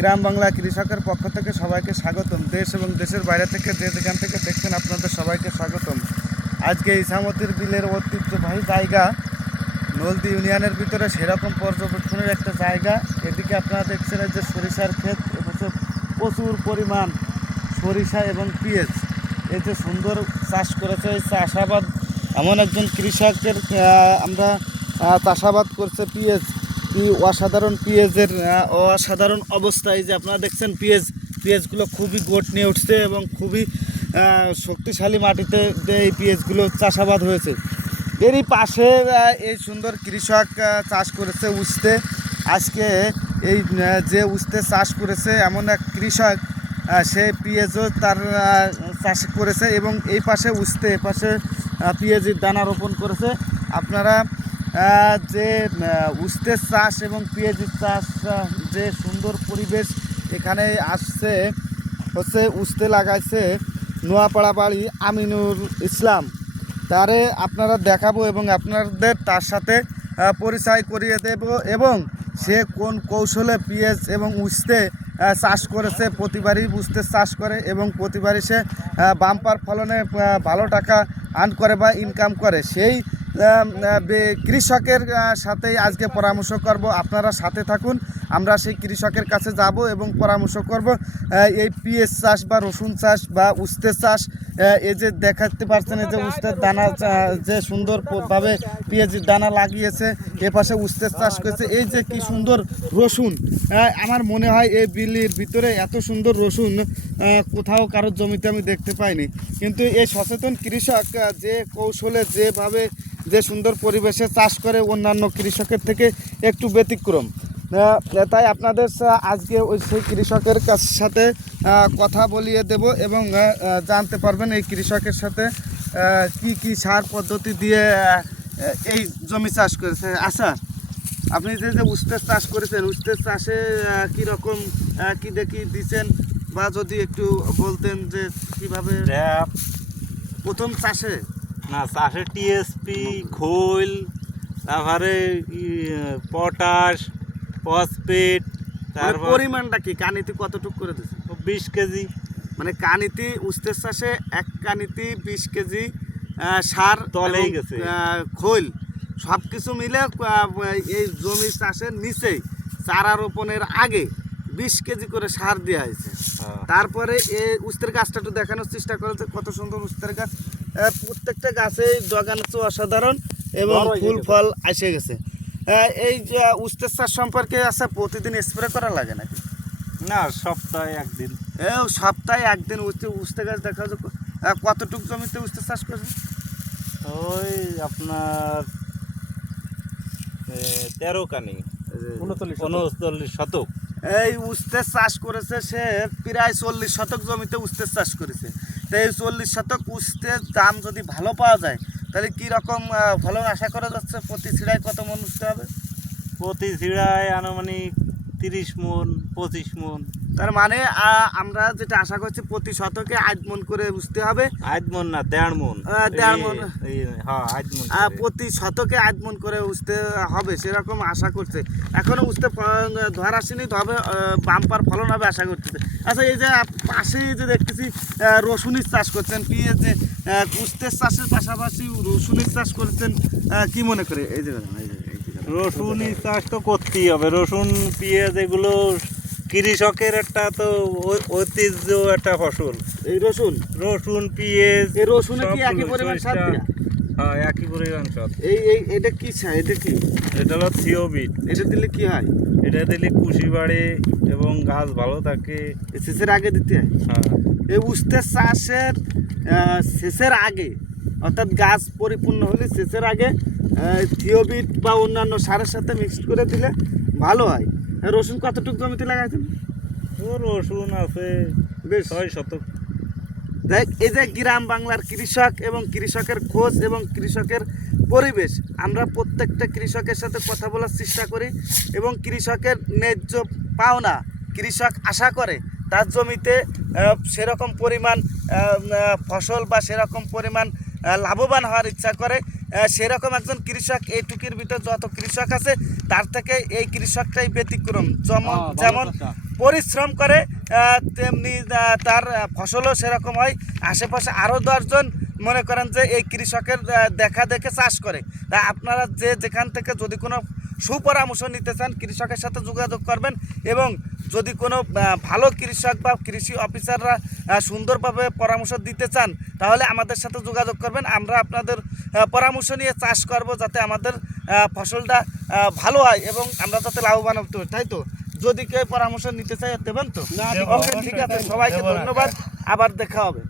গ্রাম বাংলা কৃষকের পক্ষ থেকে সবাইকে স্বাগতম। দেশ এবং দেশের বাইরে থেকে যে যেখান থেকে দেখছেন আপনাদের সবাইকে স্বাগতম। আজকে ইসামতির বিলের ঐতিহ্যবাহী জায়গা নলদি ইউনিয়নের ভিতরে সেরকম পর্যবেক্ষণের একটা জায়গা। এদিকে আপনারা দেখছেন যে সরিষার ক্ষেত এবছর প্রচুর পরিমাণ সরিষা এবং পেঁয়াজ। এই যে সুন্দর চাষ করেছে এই চাষাবাদ। এমন একজন কৃষকের আমরা চাষাবাদ করছে পেঁয়াজ। কি অসাধারণ পেঁয়াজের অসাধারণ অবস্থায় যে আপনারা দেখছেন পেঁয়াজ পেঁয়াজগুলো খুবই গোট নিয়ে উঠছে এবং খুবই শক্তিশালী মাটিতে এই পেঁয়াজগুলো চাষাবাদ হয়েছে। এরই পাশে এই সুন্দর কৃষক চাষ করেছে উস্তে। আজকে এই যে উস্তে চাষ করেছে, এমন এক কৃষক সে পেঁয়াজও তার চাষ করেছে এবং এই পাশে উস্তে, এ পাশে পেঁয়াজের দানা রোপণ করেছে। আপনারা যে উস্তের চাষ এবং পেঁয়াজের চাষ যে সুন্দর পরিবেশ এখানে আসছে, হচ্ছে উস্তে লাগাইছে নোয়াপাড়া বাড়ি আমিনুল ইসলাম। তারে আপনারা দেখাবো এবং আপনাদের তার সাথে পরিচয় করিয়ে দেব এবং সে কোন কৌশলে পেঁয়াজ এবং উস্তে চাষ করেছে, প্রতিবারই উস্তে চাষ করে এবং প্রতিবারই সে বাম্পার ফলনে ভালো টাকা আর্ন করে বা ইনকাম করে। সেই কৃষকের সাথেই আজকে পরামর্শ করব। আপনারা সাথে থাকুন। আমরা সেই কৃষকের কাছে যাব এবং পরামর্শ করব এই পিএস চাষ বা রসুন চাষ বা উস্তের চাষ এই যে দেখাতে পারছেন এই যে উস্তের দানা যে সুন্দরভাবে পেঁয়াজের দানা লাগিয়েছে, এ পাশে উস্তের চাষ করেছে। এই যে কি সুন্দর রসুন আমার মনে হয় এই বিলির ভিতরে এত সুন্দর রসুন কোথাও কারোর জমিতে আমি দেখতে পাইনি। কিন্তু এই সচেতন কৃষক যে কৌশলে যেভাবে যে সুন্দর পরিবেশে চাষ করে অন্যান্য কৃষকের থেকে একটু ব্যতিক্রম। তাই আপনাদের আজকে ওই সেই কৃষকের কাছ সাথে কথা বলিয়ে দেব এবং জানতে পারবেন এই কৃষকের সাথে কি কি সার পদ্ধতি দিয়ে এই জমি চাষ করেছে। আচ্ছা আপনি যে যে উস্তের চাষ করেছেন উস্তের চাষে আহ, কি রকম আহ, কি দেখি দিছেন? বা যদি একটু বলতেন যে কীভাবে প্রথম চাষে না চাষের টিএসপি খোল তারপরে পটাশ ফসফেট মানে তারপর পরিমাণটা কি? কানিতে কতটুকু করে দিচ্ছে বিশ কেজি। মানে কানিতে উস্তের চাষে এক কানিতে বিশ কেজি সার তলেই গেছে। খোল। সব কিছু মিলে এই জমি চাষের নিচেই চারা রোপণের আগে বিশ কেজি করে সার দেওয়া হয়েছে। হ্যাঁ। তারপরে এই উস্তের গাছটা একটু দেখানোর চেষ্টা করেছে কত সুন্দর উস্তের গাছ। প্রত্যেকটা গাছেই ডগান হচ্ছে অসাধারণ এবং ফুল ফল এসে গেছে। এই যে উস্তের চাষ সম্পর্কে আছে প্রতিদিন স্প্রে করা লাগে নাকি? না সপ্তাহে একদিন। সপ্তাহে একদিন উস্তে উস্তে গাছ দেখা যায় কতটুক জমিতে উস্তে চাষ করবে? ওই আপনার তেরো কানি। উনচল্লিশ শতক। এই উস্তে চাষ করেছে সে প্রায় চল্লিশ শতক জমিতে উস্তে চাষ করেছে। তো এই চল্লিশ শতক উষ্ঠের দাম যদি ভালো পাওয়া যায় তাহলে কি রকম আহ, ফলন আশা করা যাচ্ছে? প্রতি ছিড়ায় কত মন উঠতে হবে? প্রতি ছিড়ায় আনুমানিক তিরিশ মন পঁচিশ মন। তার মানে আমরা যেটা আশা করছি প্রতি শতকে আট মন করে বুঝতে হবে। আধ মন না দেড় মন। দেড় হ্যাঁ মন আহ, প্রতি শতকে আট মন করে উঠতে হবে সেরকম আশা করছে। এখনও উঠতে ধর আসেনি তবে বাম্পার ফলন হবে আশা করতেছে আচ্ছা এই যে পাশেই যে দেখতেছি রসুনের চাষ করছেন পেঁয়াজ যে উস্তের চাষের পাশাপাশি রসুনের চাষ করছেন কি মনে করে? এই যে- এই যে- রসুনই চাষ তো করতেই হবে। রসুন পেঁয়াজ এগুলো কৃষকের একটা তো ঐতিহ্য একটা ফসল। এই রসুন? রসুন পেঁয়াজ এই রসুনে কি একই পরিমাণ সার দেয়া? হ্যাঁ একই পরিমাণ সব এই এই এটা কি সার? এটা কি? এটা হলো থিওবিট। এটা দিলে কি হয়? এটা দিলে কুশি বাড়ে এবং গাছ ভালো থাকে। শেষের আগে দিতে হয়? হ্যাঁ। এই উস্তের চাষের শেষের আগে অর্থাৎ গাছ পরিপূর্ণ হলে শেষের আগে থিওবিট বা অন্যান্য সারের সাথে মিক্সড করে দিলে ভালো হয়। রসুন কতটুকু জমিতে লাগাইছেন? ও রসুন আছে বেশ। ছয় শতক। দেখ এই যে গ্রাম বাংলার কৃষক এবং কৃষকের খোঁজ এবং কৃষকের পরিবেশ আমরা প্রত্যেকটা কৃষকের সাথে কথা বলার চেষ্টা করি এবং কৃষকের ন্যায্য পাওনা কৃষক আশা করে তার জমিতে সেরকম পরিমাণ ফসল বা সেরকম পরিমাণ লাভবান হওয়ার ইচ্ছা করে সেরকম একজন কৃষক এইটুকির ভিতর যত কৃষক আছে তার থেকে এই কৃষকটাই ব্যতিক্রম। যেমন যেমন পরিশ্রম করে তেমনি তার ফসলও সেরকম হয়। আশেপাশে আরও দশজন মনে করেন যে এই কৃষকের দেখা দেখে চাষ করে। তা আপনারা যে যেখান থেকে যদি কোনো সুপরামর্শ নিতে চান কৃষকের সাথে যোগাযোগ করবেন এবং যদি কোনো ভালো কৃষক বা কৃষি অফিসাররা সুন্দরভাবে পরামর্শ দিতে চান তাহলে আমাদের সাথে যোগাযোগ করবেন। আমরা আপনাদের পরামর্শ নিয়ে চাষ করব যাতে আমাদের আহ, ফসলটা ভালো হয় এবং আমরা যাতে লাভবান হতে পারি তাই তো? যদি কেউ পরামর্শ নিতে চাই দেবেন তো? ওকে ঠিক আছে সবাইকে ধন্যবাদ। আবার দেখা হবে।